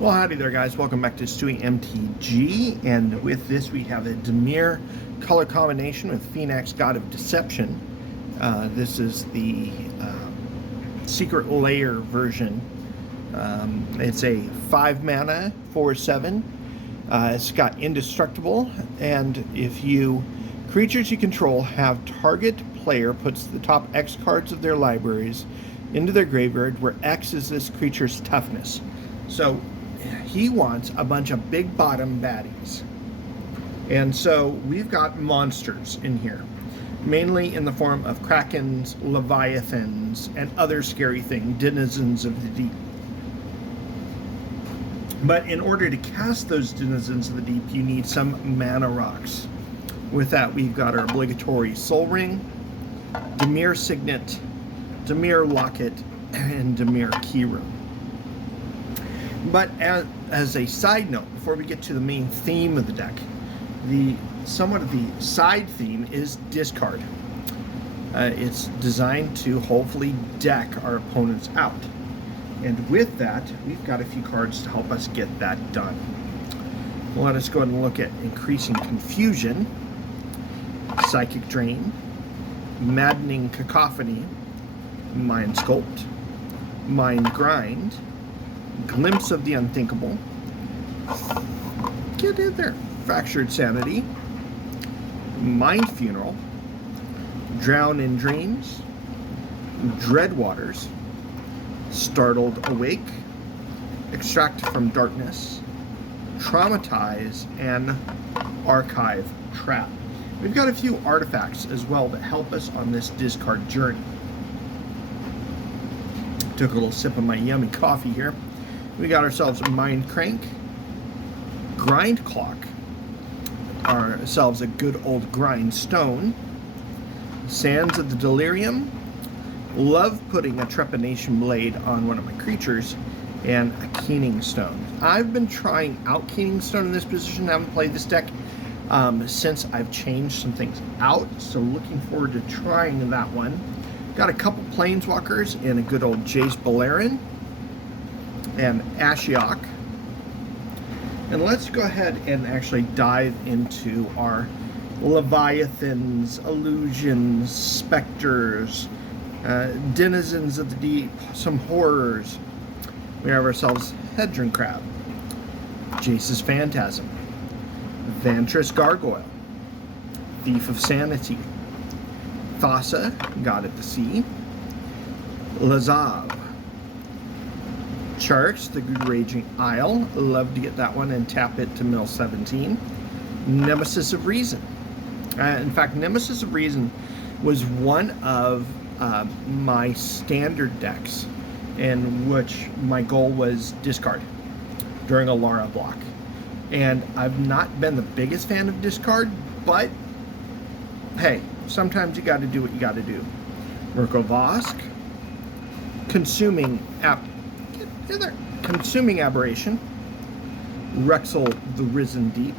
Well, howdy there, guys. Welcome back to Stewie MTG, and with this we have a Dimir color combination with Phenax, God of Deception. This is the Secret Lair version. It's a 5 mana, 4/7. It's got Indestructible, and if creatures you control have target player puts the top X cards of their libraries into their graveyard, where X is this creature's toughness. So he wants a bunch of big bottom baddies. And so we've got monsters in here, mainly in the form of krakens, leviathans, and other scary things, denizens of the deep. But in order to cast those denizens of the deep, you need some mana rocks. With that, we've got our obligatory Soul Ring, Dimir Signet, Dimir Locket, and Dimir Keyroom. But as a side note, before we get to the main theme of the deck, somewhat of the side theme is discard. It's designed to hopefully deck our opponents out. And with that, we've got a few cards to help us get that done. Let us go ahead and look at Increasing Confusion, Psychic Drain, Maddening Cacophony, Mind Sculpt, Mind Grind, Glimpse of the Unthinkable, get in there, Fractured Sanity, Mind Funeral, Drown in Dreams, Dread Waters, Startled Awake, Extract from Darkness, Traumatize, and Archive Trap. We've got a few artifacts as well that help us on this discard journey. Took a little sip of my yummy coffee here. We got ourselves a Mind Crank, Grind Clock, ourselves a good old Grindstone, Sands of the Delirium, love putting a Trepanation Blade on one of my creatures, and a Keening Stone. I've been trying out Keening Stone in this position. I haven't played this deck since I've changed some things out, so looking forward to trying that one. Got a couple Planeswalkers and a good old Jace Beleren and Ashiok. And let's go ahead and actually dive into our Leviathans, Illusions, Specters, Denizens of the Deep, some Horrors. We have ourselves Hedron Crab, Jace's Phantasm, Vantress Gargoyle, Thief of Sanity, Thassa, God of the Sea, Lazav, Charx, the Good Raging Isle, love to get that one and tap it to mill 17, Nemesis of Reason. In fact, Nemesis of Reason was one of my standard decks in which my goal was discard during a Lara block. And I've not been the biggest fan of discard, but hey, sometimes you got to do what you got to do. Mirko Vosk, Consuming Aberration, Rexel the Risen Deep,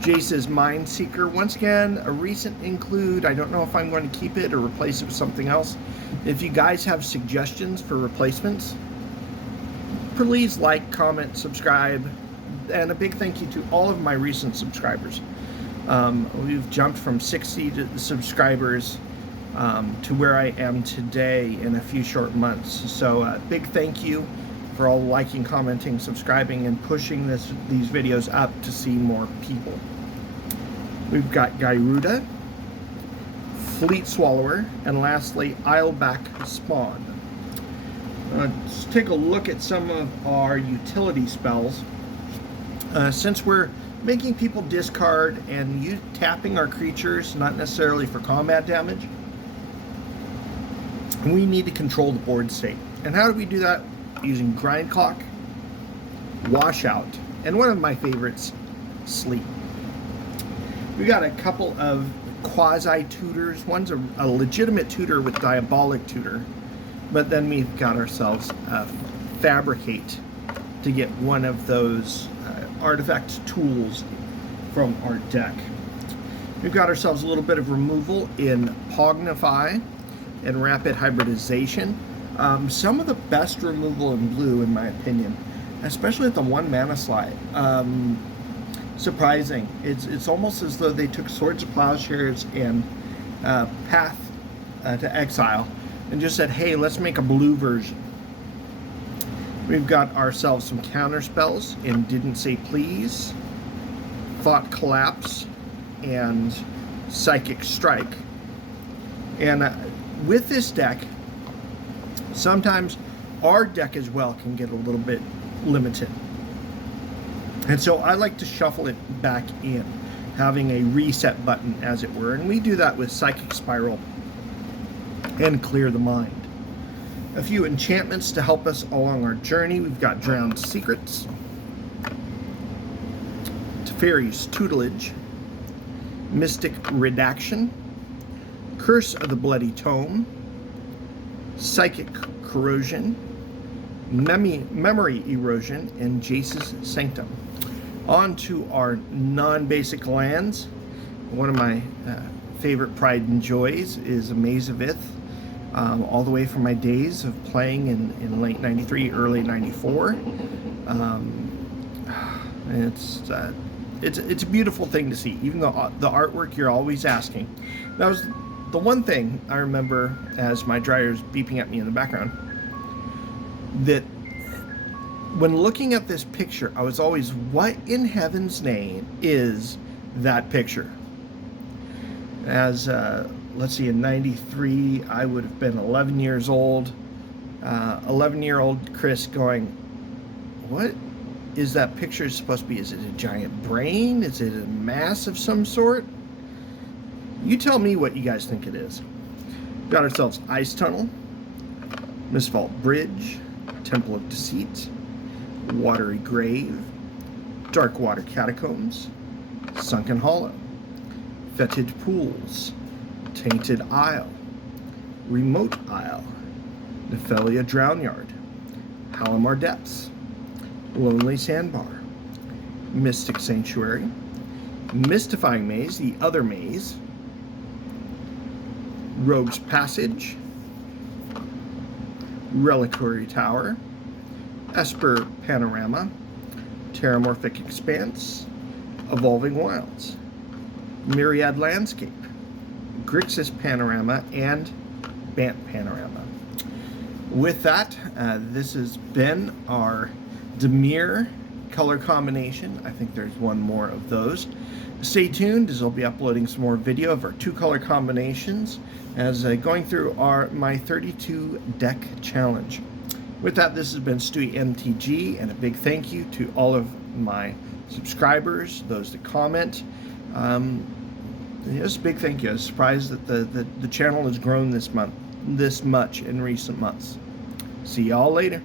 Jace's Mind Seeker. Once again, a recent include. I don't know if I'm going to keep it or replace it with something else. If you guys have suggestions for replacements, please like, comment, subscribe, and a big thank you to all of my recent subscribers. We've jumped from 60 subscribers to where I am today in a few short months. So big thank you for all liking, commenting, subscribing, and pushing these videos up to see more people. We've got Gyruda, Fleet Swallower, and lastly, Isleback Spawn. Let's take a look at some of our utility spells. Since we're making people discard and tapping our creatures, not necessarily for combat damage, we need to control the board state. And how do we do that? Using Grind Clock, Washout, and one of my favorites, Sleep. We got a couple of quasi-tutors. One's a legitimate tutor with Diabolic Tutor, but then we've got ourselves a Fabricate to get one of those artifact tools from our deck. We've got ourselves a little bit of removal in Pognify and Rapid Hybridization. Some of the best removal in blue, in my opinion, especially with the 1 mana slide. Surprising. It's almost as though they took Swords of Plowshares and Path to Exile and just said, hey, let's make a blue version. We've got ourselves some counter spells in Didn't Say Please, Thought Collapse, and Psychic Strike. And with this deck, sometimes our deck as well can get a little bit limited. And so I like to shuffle it back in, having a reset button, as it were. And we do that with Psychic Spiral and Clear the Mind. A few enchantments to help us along our journey. We've got Drowned Secrets, Teferi's Tutelage, Mystic Redaction, Curse of the Bloody Tome, Psychic Corrosion, Memory Erosion, and Jace's Sanctum. On to our non-basic lands. One of my favorite pride and joys is a Maze of Ith. All the way from my days of playing in late 93, early 94. It's a beautiful thing to see, even though the artwork you're always asking. That was the one thing I remember as my dryer's beeping at me in the background, that when looking at this picture, I was always, what in heaven's name is that picture? As let's see, in 93, I would have been 11 years old. 11-year-old Chris going, what is that picture supposed to be? Is it a giant brain? Is it a mass of some sort? You tell me what you guys think it is. Got ourselves Ice Tunnel, Mistvault Bridge, Temple of Deceit, Watery Grave, Dark Water Catacombs, Sunken Hollow, Fetid Pools, Tainted Isle, Remote Isle, Nephelia Drownyard, Halimar Depths, Lonely Sandbar, Mystic Sanctuary, Mystifying Maze, the other maze, Rogue's Passage, Reliquary Tower, Esper Panorama, Terramorphic Expanse, Evolving Wilds, Myriad Landscape, Grixis Panorama, and Bant Panorama. With that, this has been our Dimir color combination. I think there's one more of those. Stay tuned, as I'll be uploading some more video of our 2 color combinations as going through my 32 deck challenge. With that, this has been Stewie MTG, and a big thank you to all of my subscribers, those that comment. Just a big thank you. I was surprised that the channel has grown this much in recent months. See y'all later.